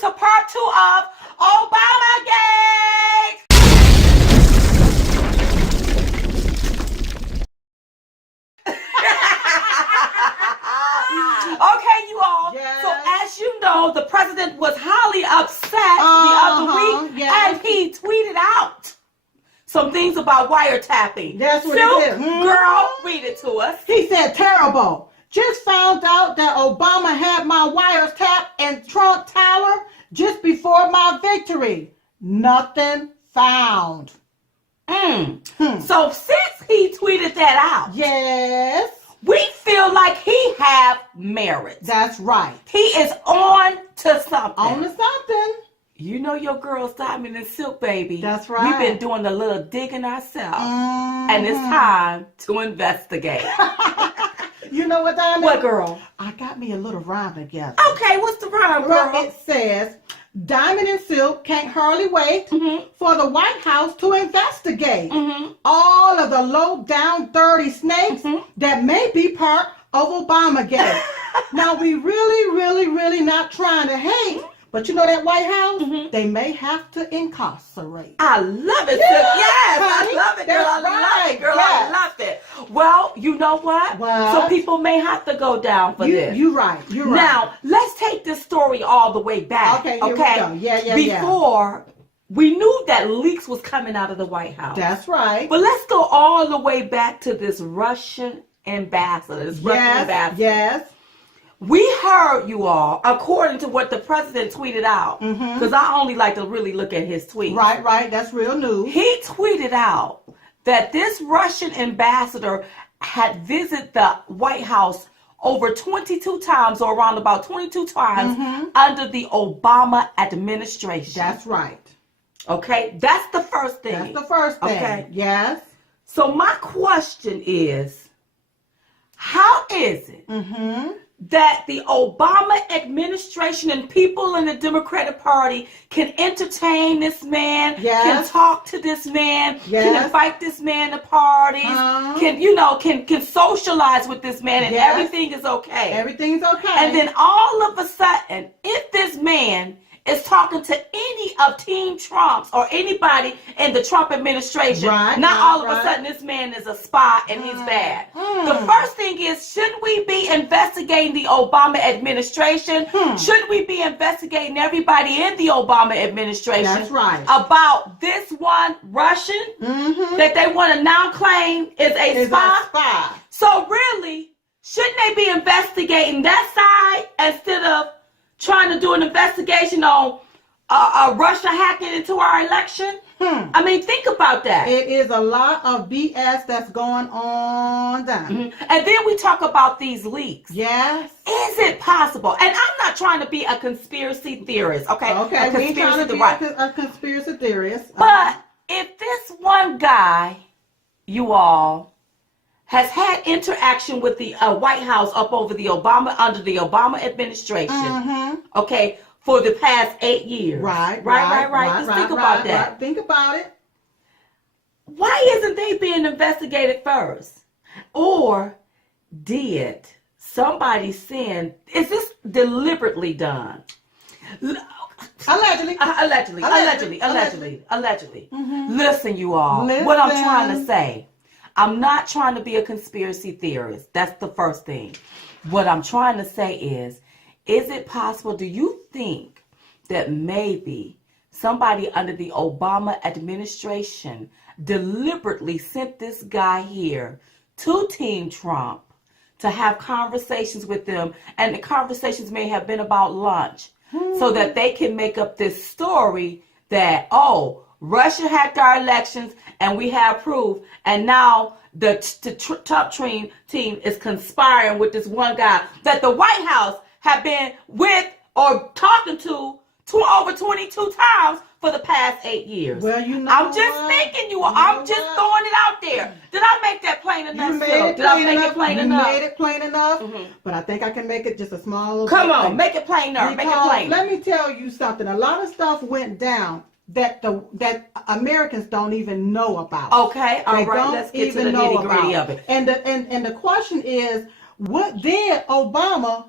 welcome to part 2 of OBAMAGATE. Okay, you all. Yes. So as you know, the president was highly upset the other week, and he tweeted out some things about wiretapping. That's what Silk, he did. Girl, read it to us. He said, terrible. Just found out that Obama had my wires tapped in Trump Tower just before my victory. Nothing found. So since he tweeted that out, Yes. we feel like he have merit. That's right. He is on to something. On to something. You know your girl's Diamond and Silk, baby. That's right. We've been doing a little digging ourselves. And it's time to investigate. You know what, Diamond? What, girl? I got me a little rhyme together. Okay, what's the rhyme, girl? It says, Diamond and Silk can't hardly wait for the White House to investigate all of the low-down, dirty snakes that may be part of Obamagate. Now, we really not trying to hate, but you know that White House, they may have to incarcerate. I love it, Yeah, Silk. Yes, honey. I love it, girl. That's I love right. it, girl. Yes. I love it. Well, you know what? What? So people may have to go down for this. You're right. You're right. Now, let's take this story all the way back. Okay, here we go. Yeah. Before, we knew that leaks was coming out of the White House. That's right. But let's go all the way back to this Russian ambassador. Yes. We heard, you all, according to what the president tweeted out, because I only like to really look at his tweets. Right. That's real news. He tweeted out that this Russian ambassador had visited the White House over 22 times, or around about 22 times, under the Obama administration. That's right. Okay, that's the first thing. That's the first thing. Okay. Yes. So my question is, how is it that the Obama administration and people in the Democratic Party can entertain this man, can talk to this man, can invite this man to parties, can socialize with this man, and everything is okay. Everything's okay. And then all of a sudden, if this man is talking to any of Team Trump's or anybody in the Trump administration, all of a sudden this man is a spy and he's bad. The first thing is, shouldn't we be investigating the Obama administration? Shouldn't we be investigating everybody in the Obama administration about this one Russian that they want to now claim is a spy? So really, shouldn't they be investigating that side instead of trying to do an investigation on Russia hacking into our election? I mean, think about that. It is a lot of BS that's going on down. And then we talk about these leaks. Yes. Is it possible? And I'm not trying to be a conspiracy theorist, okay? Okay, we ain't trying to be a conspiracy theorist. But if this one guy, you all, has had interaction with the White House up over the under the Obama administration, okay, for the past 8 years. Right. Just think about that. Think about it. Why isn't they being investigated first? Or did somebody send, is this deliberately done? Allegedly. Listen, you all, what I'm trying to say, I'm not trying to be a conspiracy theorist. That's the first thing. What I'm trying to say is it possible, do you think that maybe somebody under the Obama administration deliberately sent this guy here to Team Trump to have conversations with them, and the conversations may have been about lunch, so that they can make up this story that, oh, Russia hacked our elections and we have proof, and now the top team is conspiring with this one guy that the White House have been with or talking to over 22 times for the past 8 years. Well, you know, I'm just thinking, I'm just throwing it out there. Did I make that plain enough? You made it plain enough. But I think I can make it just a small little Come on, make it plainer. Make it plainer. Let me tell you something. A lot of stuff went down that Americans don't even know about. Okay, all right. Let's get to the nitty-gritty of it. And the question is, what did Obama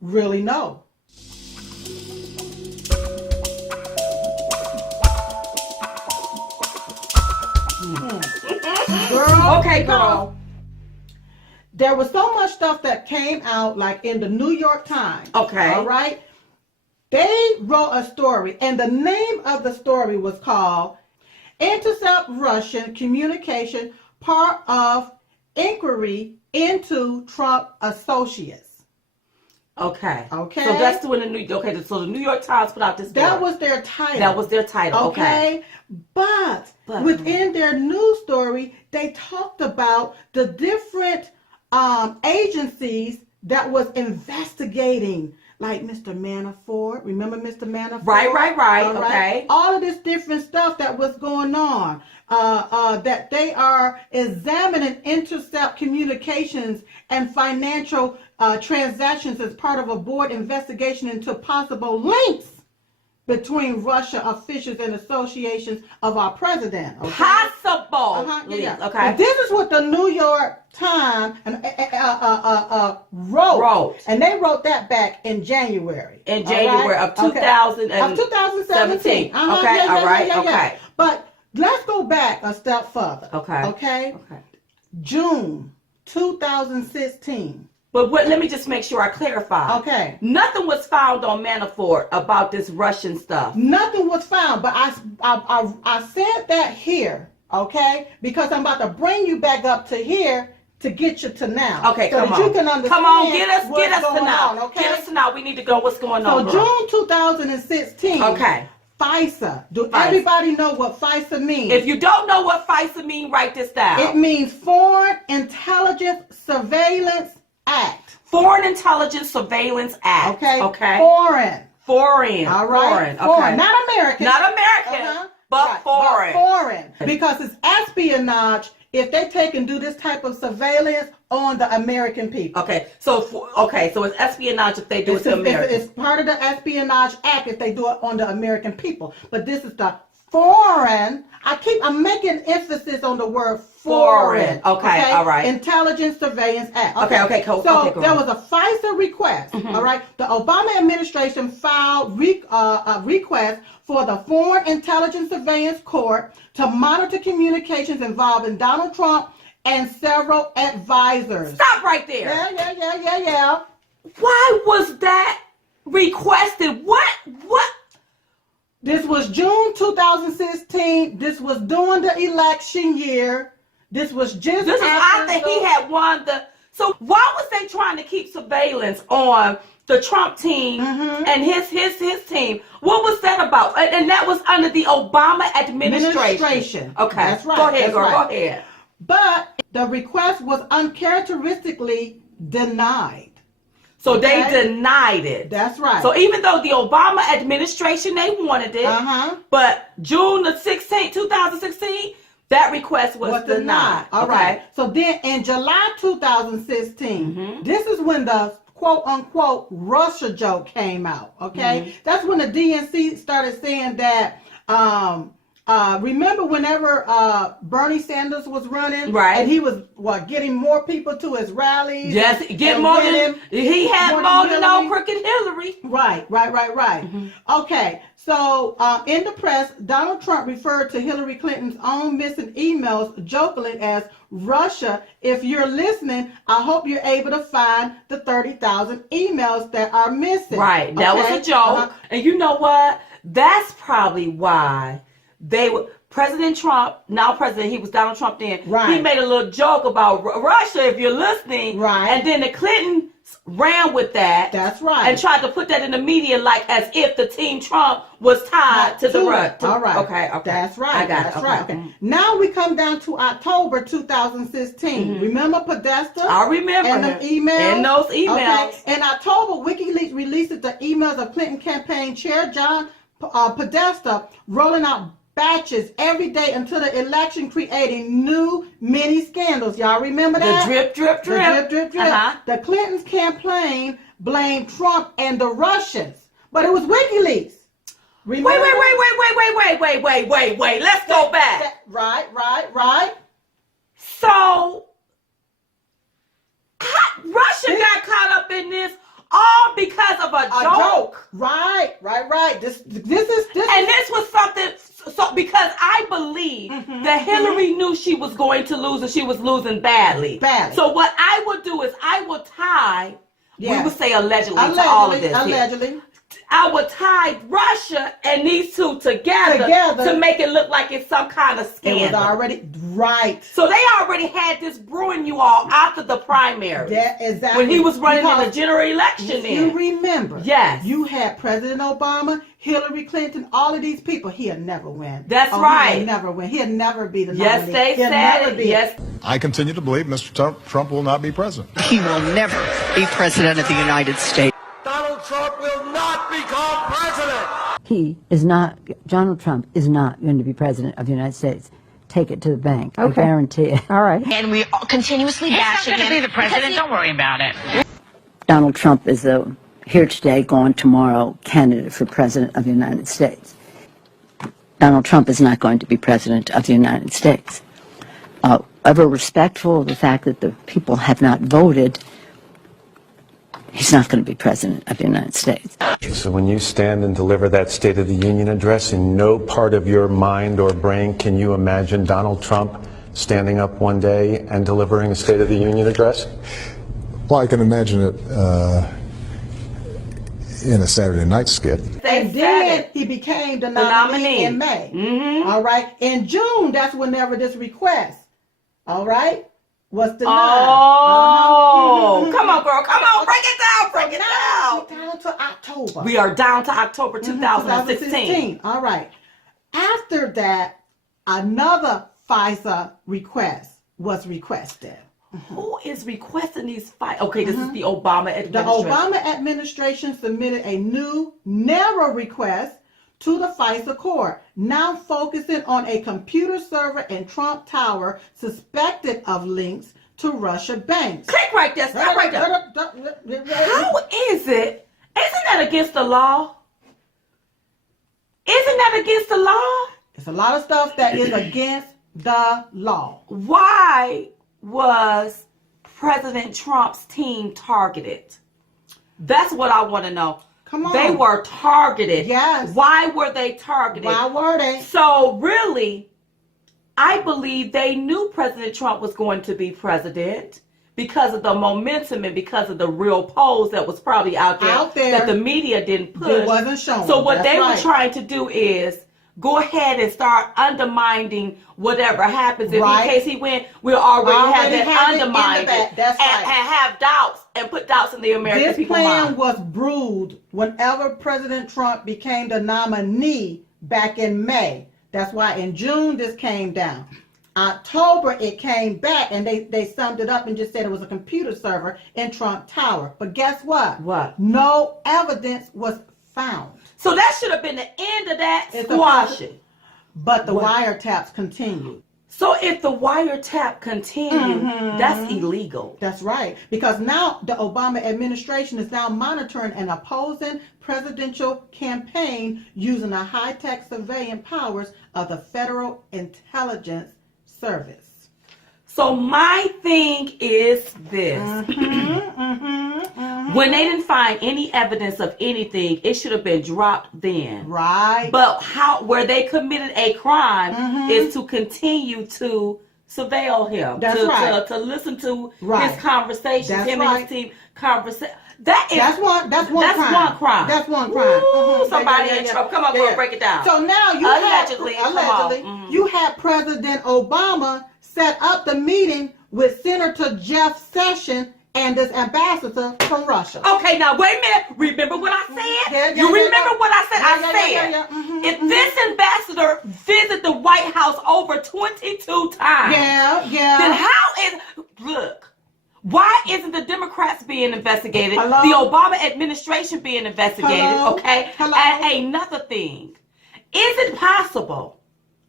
really know? Okay, girl. There was so much stuff that came out, like in the New York Times. Okay. All right. They wrote a story, and the name of the story was called "Intercept Russian Communication, Part of Inquiry into Trump Associates." Okay. Okay. So that's when so the New York Times put out this story. That was their title. That was their title. Okay. But within their news story, they talked about the different agencies that was investigating, like Mr. Manafort. Remember Mr. Manafort? Right. Okay. All of this different stuff that was going on. That they are examining intercept communications and financial transactions as part of a board investigation into possible links between Russia officials and associations of our president. Okay? Possible. Yeah. Okay. And this is what the New York Times wrote. And they wrote that back in January. In January of 2017. Okay. All right. Okay. But let's go back a step further. Okay. June 2016. But let me just make sure I clarify. Okay. Nothing was found on Manafort about this Russian stuff. Nothing was found, but I said that here, okay, because I'm about to bring you back up to here to get you to now. Okay, so come that on. you can understand. Come on, get us to now. Okay? Get us to now. We need to go. What's going on? So June 2016. Okay. FISA. FISA. Everybody know what FISA means? If you don't know what FISA means, write this down. It means Foreign Intelligence Surveillance Act. Foreign Intelligence Surveillance Act. Okay. Foreign. All right. Foreign. Not American. But foreign. But foreign. Because it's espionage if they take and do this type of surveillance on the American people. Okay. So it's espionage if they do it to Americans. It's part of the Espionage Act if they do it on the American people. But this is the foreign. I'm making emphasis on the word foreign. Okay. All right. Intelligence Surveillance Act. Okay. Cool. So there was a FISA request. All right. The Obama administration filed a request for the Foreign Intelligence Surveillance Court to monitor communications involving Donald Trump and several advisors. Stop right there. Yeah. Why was that requested? What? This was June 2016. This was during the election year. This was just after he had won the. So why was they trying to keep surveillance on the Trump team and his team? What was that about? And that was under the Obama administration. Okay, that's right. Go ahead, girl. Go ahead. But the request was uncharacteristically denied. So they denied it. That's right. So even though the Obama administration, they wanted it, but June the 16th, 2016, that request was denied. All right. So then in July 2016, this is when the quote-unquote Russia joke came out, okay? That's when the DNC started saying that, remember whenever Bernie Sanders was running? Right. And he was, getting more people to his rallies? Yes, get more than, he had more than old crooked Hillary. Right. Okay, so in the press, Donald Trump referred to Hillary Clinton's own missing emails jokingly as Russia. If you're listening, I hope you're able to find the 30,000 emails that are missing. Right, that was a joke. And you know what? That's probably why President Trump, now president, he was Donald Trump then. Right. He made a little joke about Russia, if you're listening. Right. And then the Clintons ran with that. That's right. And tried to put that in the media like as if the team Trump was tied to the Russia. All right. Okay. That's right. I got That's it. right. Okay. Now we come down to October 2016. Remember Podesta? I remember. And the emails? And those emails. Okay. In October, WikiLeaks released the emails of Clinton campaign chair John Podesta rolling out batches every day until the election, creating new mini scandals. Y'all remember that? The drip. The drip. The Clintons campaign blamed Trump and the Russians, but it was WikiLeaks. Remember Wait. Let's go back. Right. So, Russia got caught up in this all because of a joke. Right. This And this was something. So, because I believe that Hillary knew she was going to lose and she was losing badly. So what I would do is I would tie, we would say allegedly to all of this. Allegedly. I would tie Russia and these two together to make it look like it's some kind of scandal. It was already, right. So they already had this brewing, you all, after the primary. Yeah, exactly. When he was running in the general election then. You remember. Yes. You had President Obama, Hillary Clinton, all of these people. He'll never win. That's right. He'll never win. He'll never be the Yes, nominee. they said it. Yes. I continue to believe Mr. Trump will not be president. He will never be president of the United States. Donald Trump will not become president. He is not, Donald Trump is not going to be president of the United States. Take it to the bank. Okay. I guarantee it. All right. And we continuously bash him. He's not going to be the president. Don't worry about it. Donald Trump is the here today, gone tomorrow candidate for president of the United States. Donald Trump is not going to be president of the United States. Ever respectful of the fact that the people have not voted, he's not going to be president of the United States. So when you stand and deliver that State of the Union address, in no part of your mind or brain can you imagine Donald Trump standing up one day and delivering a State of the Union address? Well, I can imagine it in a Saturday night skit. And then he became the nominee in May. All right. In June, that's whenever this request, all right, was denied. Oh, come on, girl. Come on. Break it down. Break it down. We're down to October. We are down to October 2016. All right. After that, another FISA request was requested. Who is requesting these fights? Okay, this is the Obama administration. The Obama administration submitted a new, narrow request to the FISA court, now focusing on a computer server in Trump Tower suspected of links to Russia banks. Click right there. Stop right there. How is it? Isn't that against the law? Isn't that against the law? It's a lot of stuff that is against the law. Why was President Trump's team targeted? That's what I want to know. Come on. They were targeted. Yes. Why were they targeted? Why were they? So really, I believe they knew President Trump was going to be president because of the momentum and because of the real polls that was probably out there that the media didn't push. It wasn't shown. So what That's they right. were trying to do is go ahead and start undermining whatever happens. If in case he win, we'll already have that undermined That's right. and have doubts and put doubts in the American people's mind. This plan was brewed whenever President Trump became the nominee back in May. That's why in June this came down. October it came back and they summed it up and just said it was a computer server in Trump Tower. But guess what? What? No evidence was found. So that should have been the end of that squashing. But the wiretaps continued. So if the wiretap continued, that's illegal. That's right. Because now the Obama administration is now monitoring an opposing presidential campaign using the high-tech surveillance powers of the Federal Intelligence Service. So my thing is this. When they didn't find any evidence of anything, it should have been dropped then. Right. But where they committed a crime is to continue to surveil him. That's right. To listen to his conversations, him and his team conversation. That's one crime. That's one crime. Ooh, somebody in trouble. Come on, girl, break it down. So now you you had President Obama set up the meeting with Senator Jeff Sessions and this ambassador from Russia. Okay, now wait a minute. Remember what I said? You remember what I said? I said if this ambassador visited the White House over 22 times, then why isn't the Democrats being investigated? Hello? The Obama administration being investigated, Hello? okay? Hello? And another thing, is it possible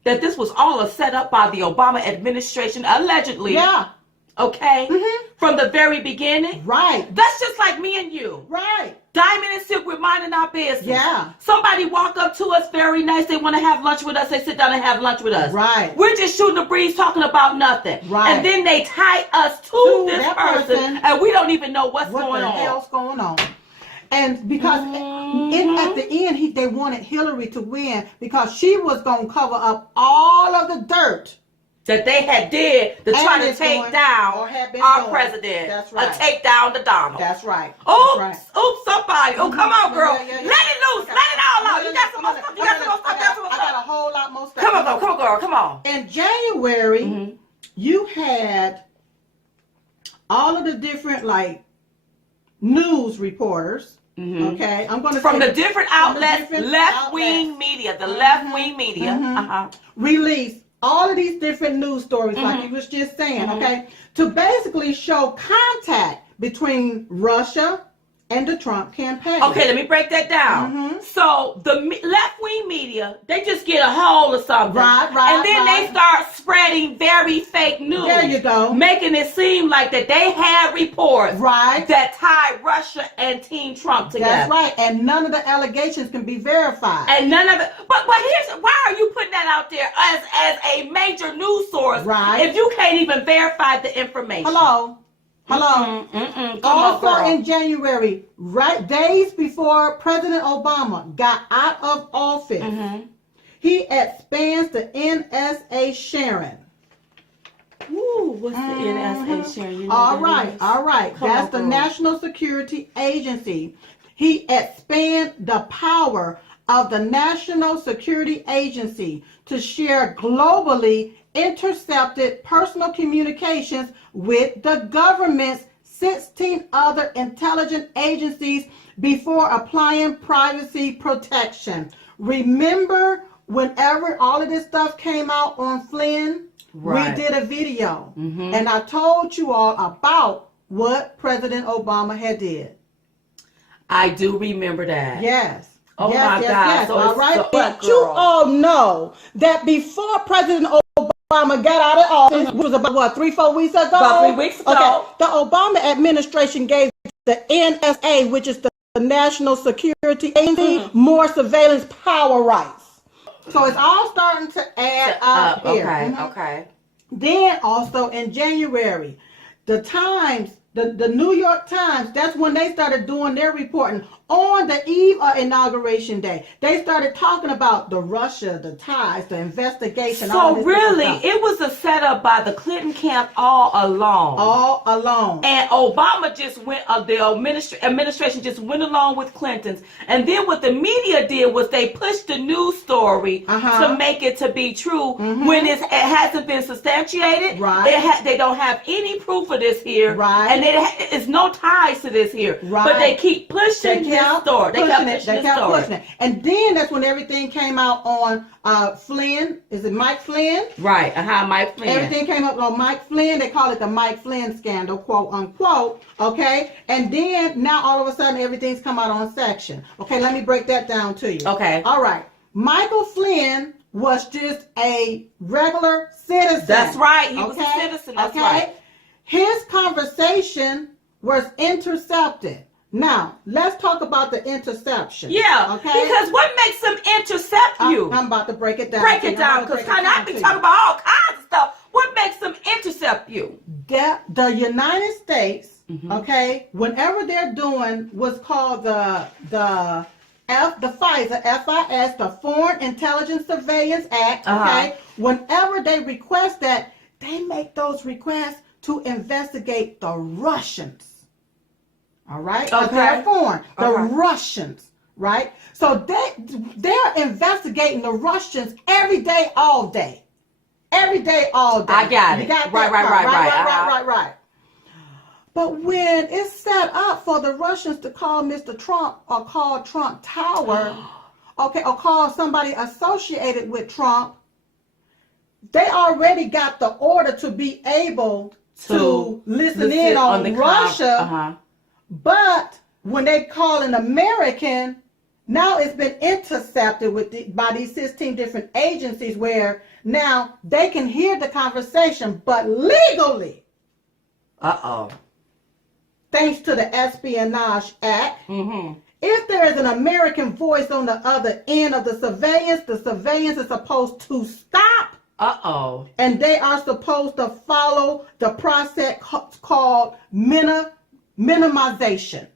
that this was all set up by the Obama administration, allegedly? Yeah. Okay? From the very beginning? Right. That's just like me and you. Right. Diamond and Silk, we're minding our business. Yeah. Somebody walk up to us very nice. They want to have lunch with us. They sit down and have lunch with us. Right. We're just shooting the breeze talking about nothing. Right. And then they tie us to this person and we don't even know what's going on. What the hell's going on? And because at the end, they wanted Hillary to win because she was going to cover up all of the dirt that they had did to try to it's take doing, down or had been our doing. president. That's right. Take down the Donald. That's right. Oops, That's right. oops, somebody. Oh, come on, girl. Yeah. Let it loose. Okay. Let it all out. No, You got some more stuff. You got some more stuff. I got a whole lot more stuff. Come on, girl. Come on. In January, you had all of the different news reporters. Okay, I'm going to from the different outlets, left-wing media, the left-wing media, release all of these different news stories, like you was just saying. Okay, to basically show contact between Russia and the Trump campaign. Okay, let me break that down. So the left-wing media, they just get a hold of something. Right, and then they start spreading very fake news. There you go. Making it seem like that they had reports Right. that tied Russia and Team Trump together. That's right, and none of the allegations can be verified. And none of it, but here's why are you putting that out there as a major news source Right. if you can't even verify the information? Hello. Also in January, days before President Obama got out of office, he expands the NSA sharing. Ooh, what's the NSA sharing? You know All right. That's the National Security Agency. He expands the power of the National Security Agency to share globally intercepted personal communications with the government's 16 other intelligence agencies before applying privacy protection. Remember whenever all of this stuff came out on Flynn? Right. We did a video and I told you all about what President Obama had did. I do remember that. Yes. Oh yes, my God. So all right. so, but you all know that before President Obama got out of office, which was about 3-4 weeks ago? About 3 weeks ago. Okay. The Obama administration gave the NSA, which is the National Security Agency, more surveillance power rights. So it's all starting to add up here. Okay. Then also in January, the Times, the New York Times, that's when they started doing their reporting on the eve of Inauguration Day. They started talking about the Russia, the ties, the investigation. So really, it was a setup by the Clinton camp all along. All along. And Obama just went, the administration just went along with Clinton's. And then what the media did was they pushed the news story to make it to be true when it hasn't been substantiated. Right. They don't have any proof of this here. Right. And it's no ties to this here. Right. But they keep pushing this story. They kept pushing it. And then that's when everything came out on Flynn. Is it Mike Flynn? Right. Mike Flynn. Everything came up on Mike Flynn. They call it the Mike Flynn scandal, quote unquote. Okay. And then now all of a sudden everything's come out on Section. Okay. Let me break that down to you. Okay. All right. Michael Flynn was just a regular citizen. That's right. He was a citizen. That's right. His conversation was intercepted. Now, let's talk about the interception. Yeah, okay? Because what makes them intercept you? I'm about to break it down. Break it down, because I be talking about all kinds of stuff. What makes them intercept you? The United States, okay, whenever they're doing what's called the FISA, FIS, the Foreign Intelligence Surveillance Act, okay, whenever they request that, they make those requests to investigate the Russians. All right? Okay. They're foreign. The Russians, right? So they're investigating the Russians every day, all day. Every day, all day. I got it. You got Right. Right. But when it's set up for the Russians to call Mr. Trump or call Trump Tower, okay, or call somebody associated with Trump, they already got the order to be able to listen in on Russia. But when they call an American, now it's been intercepted by these 16 different agencies where now they can hear the conversation, but legally, thanks to the Espionage Act, if there is an American voice on the other end of the surveillance is supposed to stop. And they are supposed to follow the process called minimization.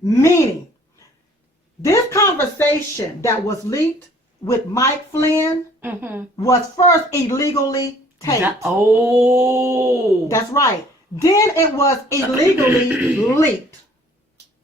Meaning, this conversation that was leaked with Mike Flynn was first illegally taped. Oh. That's right. Then it was illegally leaked.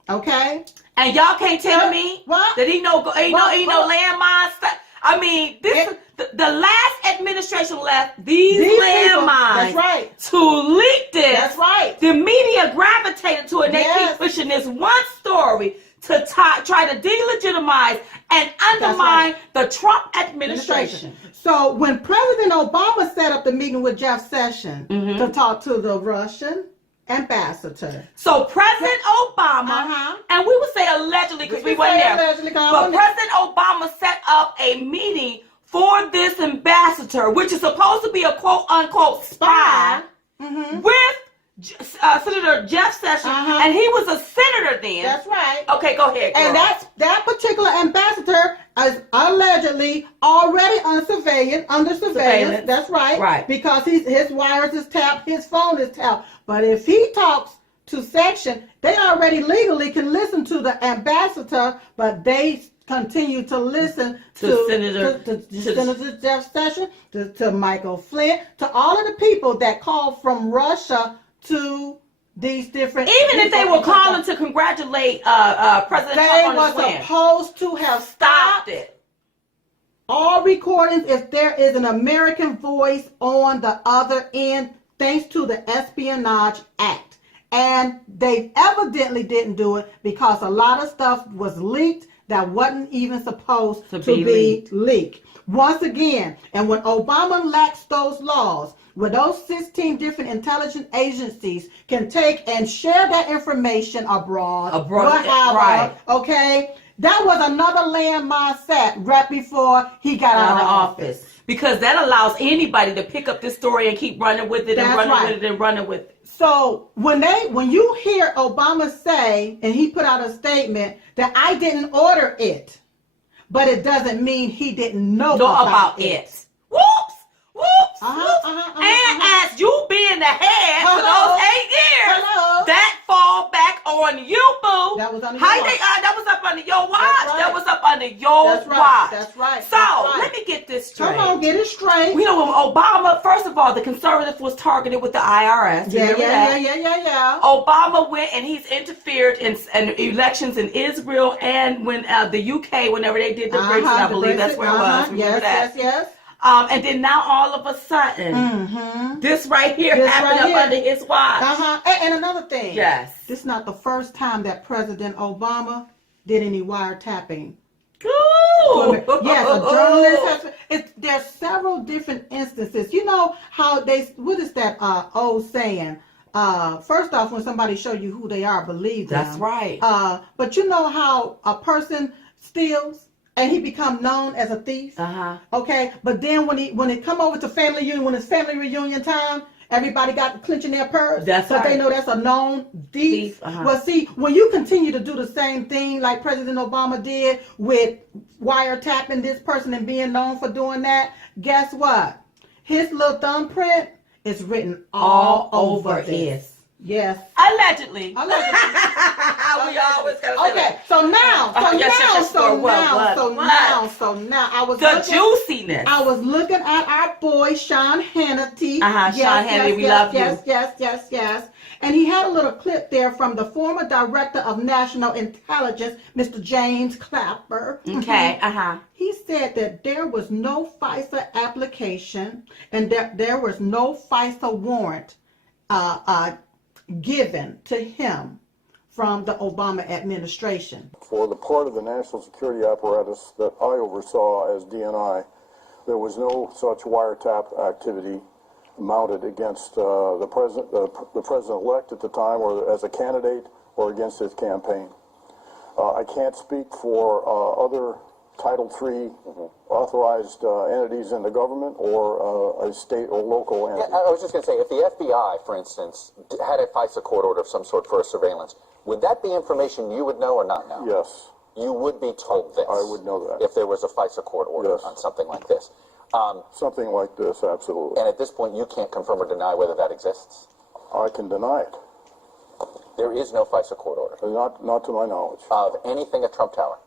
Okay? And y'all can't tell me What? that ain't no landmine stuff. I mean, the last administration left these landmines that's right. to leak this. That's right. The media gravitated to it. They keep pushing this one story to try to delegitimize and undermine the Trump administration. So when President Obama set up the meeting with Jeff Sessions to talk to the Russian ambassador. So President Obama, and we would say allegedly because we weren't there, but President Obama set up a meeting for this ambassador, which is supposed to be a quote-unquote spy, with Senator Jeff Sessions, and he was a senator then. That's right. Okay, go ahead, girl. And that particular ambassador is allegedly already under surveillance. That's right. Right. Because his wires is tapped, his phone is tapped. But if he talks to Section, they already legally can listen to the ambassador, but they continue to listen to Senator Jeff Sessions, to Michael Flynn, to all of the people that called from Russia to these different. Even if they were calling to congratulate President Trump on his win, they were supposed to have stopped it. All recordings, if there is an American voice on the other end, thanks to the Espionage Act. And they evidently didn't do it because a lot of stuff was leaked that wasn't even supposed to be leaked. Once again, and when Obama laxed those laws, where those 16 different intelligence agencies can take and share that information abroad, right? Okay, that was another landmine set right before he got out of office. Because that allows anybody to pick up this story and keep running with it and running with it. So when you hear Obama say, and he put out a statement that I didn't order it, but it doesn't mean he didn't know about it. Whoops! And as you being the head for those 8 years, that fall back on you, boo. That was under your watch. That was up under your watch. Right. That was up under your watch. That's right. So let me get this straight. Come on, get it straight. You know, when Obama, first of all, the conservative was targeted with the IRS. Yeah. Obama went and he's interfered in elections in Israel and when the UK, whenever they did the Brexit, I believe that's where it was. Yes. And then now all of a sudden, this right here happened up under his watch. And another thing. Yes. This is not the first time that President Obama did any wiretapping. Ooh. Yes, a journalist has. There's several different instances. You know how what is that old saying? First off, when somebody show you who they are, believe them. That's right. But you know how a person steals and he become known as a thief. Okay, but then when it come over to family reunion, when it's family reunion time, everybody got clenching their purse. That's right. They know that's a known thief. Well, see, when you continue to do the same thing like President Obama did with wiretapping this person and being known for doing that, guess what? His little thumbprint is written all over this. Yes. Allegedly. We always gotta say that. So now, I was juiciness. I was looking at our boy Sean Hannity. Sean Hannity, we love you. Yes. And he had a little clip there from the former Director of National Intelligence, Mr. James Clapper. Okay. He said that there was no FISA application and that there was no FISA warrant given to him from the Obama administration. For the part of the national security apparatus that I oversaw as DNI, there was no such wiretap activity mounted against the president-elect at the time, or as a candidate, or against his campaign. I can't speak for other Title III authorized entities in the government or a state or local entity. I was just going to say, if the FBI, for instance, had a FISA court order of some sort for surveillance, would that be information you would know or not know? Yes. You would be told this? I would know that. If there was a FISA court order on something like this? Something like this, absolutely. And at this point, you can't confirm or deny whether that exists? I can deny it. There is no FISA court order? Not to my knowledge. Of anything at Trump Tower?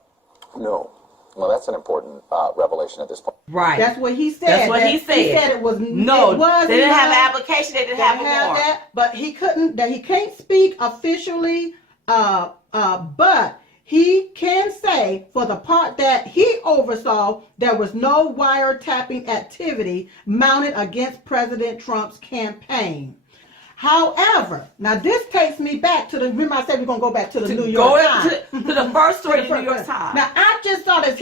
No. Well, that's an important revelation at this point. Right. That's what he said. That's what he said. He said it was no. It was they didn't have an enough. application. They didn't They have a had warrant. that, but he couldn't. That he can't speak officially. But he can say for the part that he oversaw, there was no wiretapping activity mounted against President Trump's campaign. However, now this takes me back to the, remember I said we're going to go back to the New York Times. To the first story of the New York Times. Now I just saw this.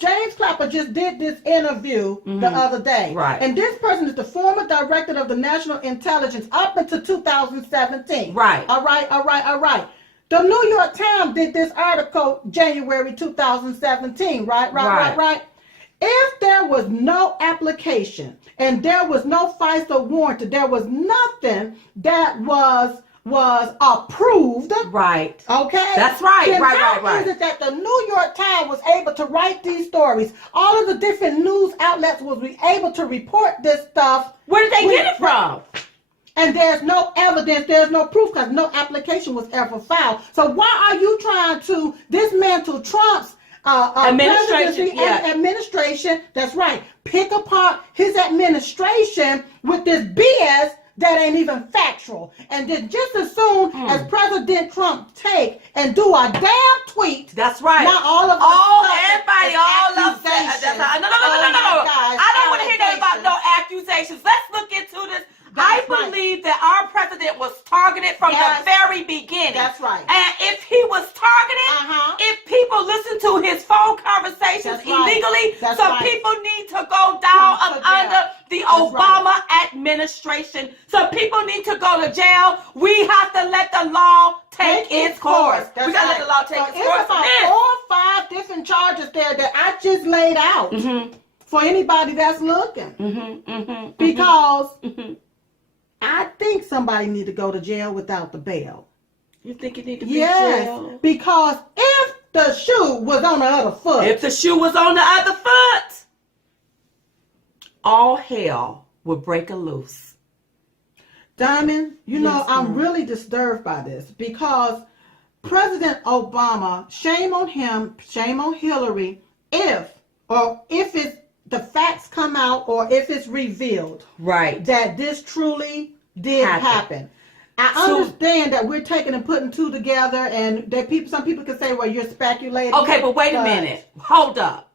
James Clapper just did this interview the other day. Right. And this person is the former director of the National Intelligence up until 2017. Right. All right. The New York Times did this article January 2017. Right. If there was no application and there was no FISA warrant, there was nothing that was approved. Right. Okay? That's right. Then Right. how is it that the New York Times was able to write these stories? All of the different news outlets was able to report this stuff. Where did they get it from? And there's no evidence, there's no proof because no application was ever filed. So why are you trying to dismantle Trump's administration? That's right. Pick apart his administration with this BS that ain't even factual. And then just as soon as President Trump take and do a damn tweet. That's right. Not all of us. Everybody, all of that. No. I don't want to hear that about no accusations. Let's look into this. I believe that our president was targeted from the very beginning. That's right. And if he was targeted, if people listen to his phone conversations illegally, people need to go down under the Obama administration. So people need to go to jail. We have to let the law take its course. We got to let the law take its course. It's about 4 or 5 different charges there that I just laid out for anybody that's looking. Because I think somebody need to go to jail without the bail. You think it need to be jail? Because if the shoe was on the other foot. If the shoe was on the other foot, all hell would break loose. Diamond, you know, I'm really disturbed by this because President Obama, shame on him, shame on Hillary, if it's the facts come out or if it's revealed that this truly did happen. I understand that we're taking and putting two together and that some people can say, well, you're speculating. Okay, but wait a minute. Hold up.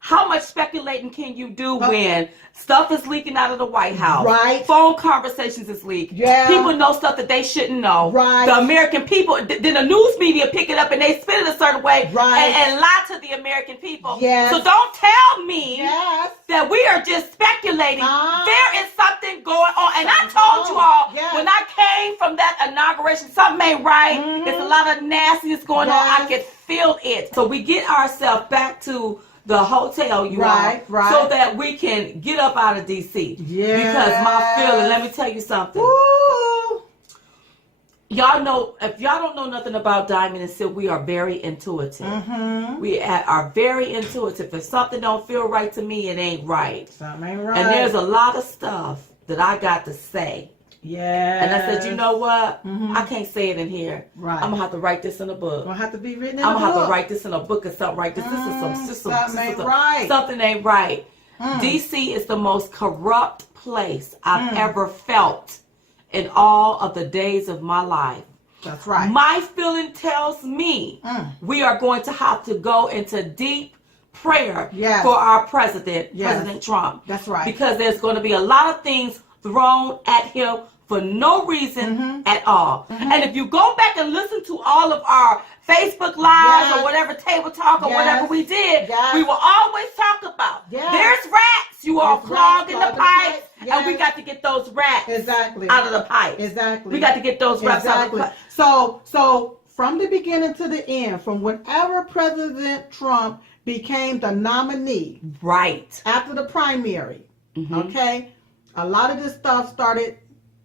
How much speculating can you do when stuff is leaking out of the White House? Right. Phone conversations is leaked. Yeah. People know stuff that they shouldn't know. Right. The American people, then the news media pick it up and they spin it a certain way and lie to the American people. Yes. So don't tell me that we are just speculating. There is something going on. And I told you all, when I came from that inauguration, something ain't right. There's a lot of nastiness going on. I could feel it. So we get ourselves back to the hotel, so that we can get up out of D.C. Because my feeling, let me tell you something. Ooh. Y'all know, if y'all don't know nothing about Diamond and Silk, we are very intuitive. We are very intuitive. If something don't feel right to me, it ain't right. Something ain't right. And there's a lot of stuff that I got to say. Yeah. And I said, you know what? I can't say it in here. Right. I'm going to have to write this in a book. Gonna have to be written in I'm a going to have book. to write this in a book or something right. Something ain't right. Something ain't right. D.C. is the most corrupt place I've ever felt in all of the days of my life. That's right. My feeling tells me we are going to have to go into deep prayer for our president, President Trump. That's right. Because there's going to be a lot of things thrown at him for no reason at all. And if you go back and listen to all of our Facebook Lives or whatever table talk or whatever we did, we will always talk about there's rats, you all clogging the pipes, and we got to get those rats out of the pipes. Exactly. We got to get those rats out of the pipes. So from the beginning to the end, from whenever President Trump became the nominee, after the primary, okay, a lot of this stuff started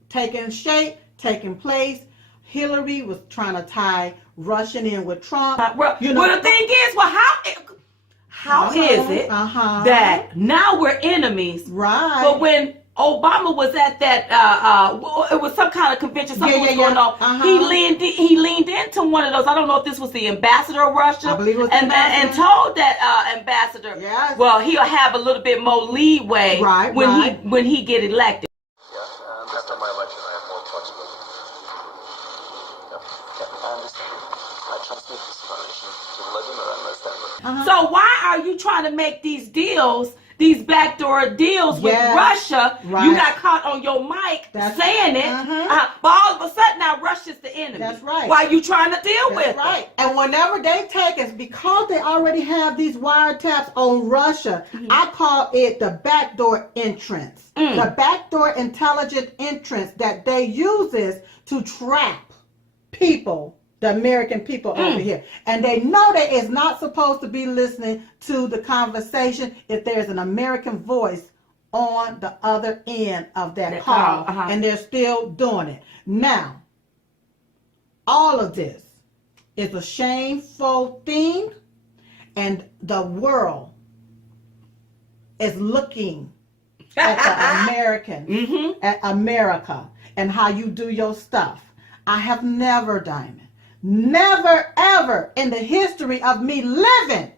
taking shape, taking place. Hillary was trying to tie Russian in with Trump. Well, the thing is, how is it that now we're enemies? Right. But when Obama was at that. It was some kind of convention. Something was going on. He leaned into one of those. I don't know if this was the ambassador of Russia. I believe it was the and told that ambassador, yes, well, he'll have a little bit more leeway when he get elected. Yeah, after my election, I have more flexibility. Yeah, I understand. I transmit this information to Vladimir and understand. So why are you trying to make these deals? These backdoor deals with Russia, you got caught on your mic saying it, but all of a sudden now Russia's the enemy. That's right. Why are you trying to deal with right. it? And whenever they take us, because they already have these wiretaps on Russia, I call it the backdoor entrance. The backdoor intelligent entrance that they uses to trap people, the American people over here. And they know that it's not supposed to be listening to the conversation if there's an American voice on the other end of that call. And they're still doing it. Now, all of this is a shameful thing, and the world is looking at the American, at America, and how you do your stuff. I have never, Diamond, never ever in the history of me living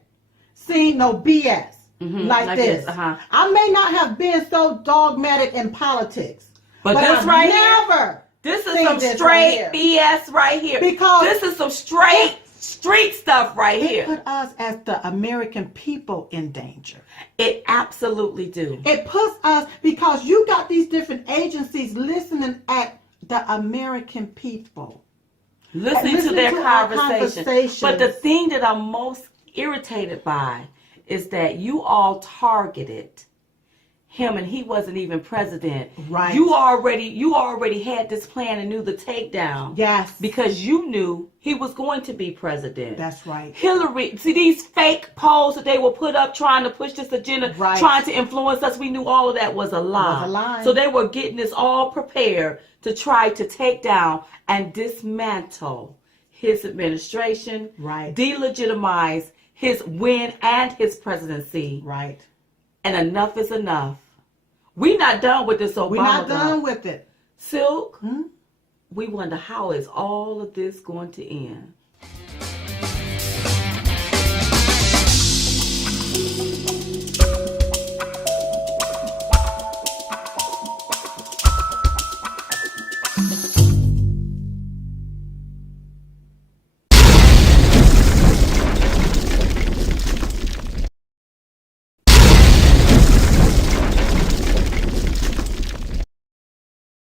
seen no BS like this. I may not have been so dogmatic in politics, but this I've right never here, this is some straight BS right here. Because this is some straight street stuff right here. It put us as the American people in danger. It absolutely do. It puts us, because you got these different agencies listening at the American people. Listening to their conversation. But the thing that I'm most irritated by is that you all targeted him and he wasn't even president. Right. You already had this plan and knew the takedown. Yes. Because you knew he was going to be president. That's right. Hillary, see these fake polls that they will put up trying to push this agenda, trying to influence us. We knew all of that was a lie. So they were getting this all prepared to try to take down and dismantle his administration, delegitimize his win and his presidency. Right. And enough is enough. We're not done with this Obama. We're not done with it. Silk, we wonder how is all of this going to end?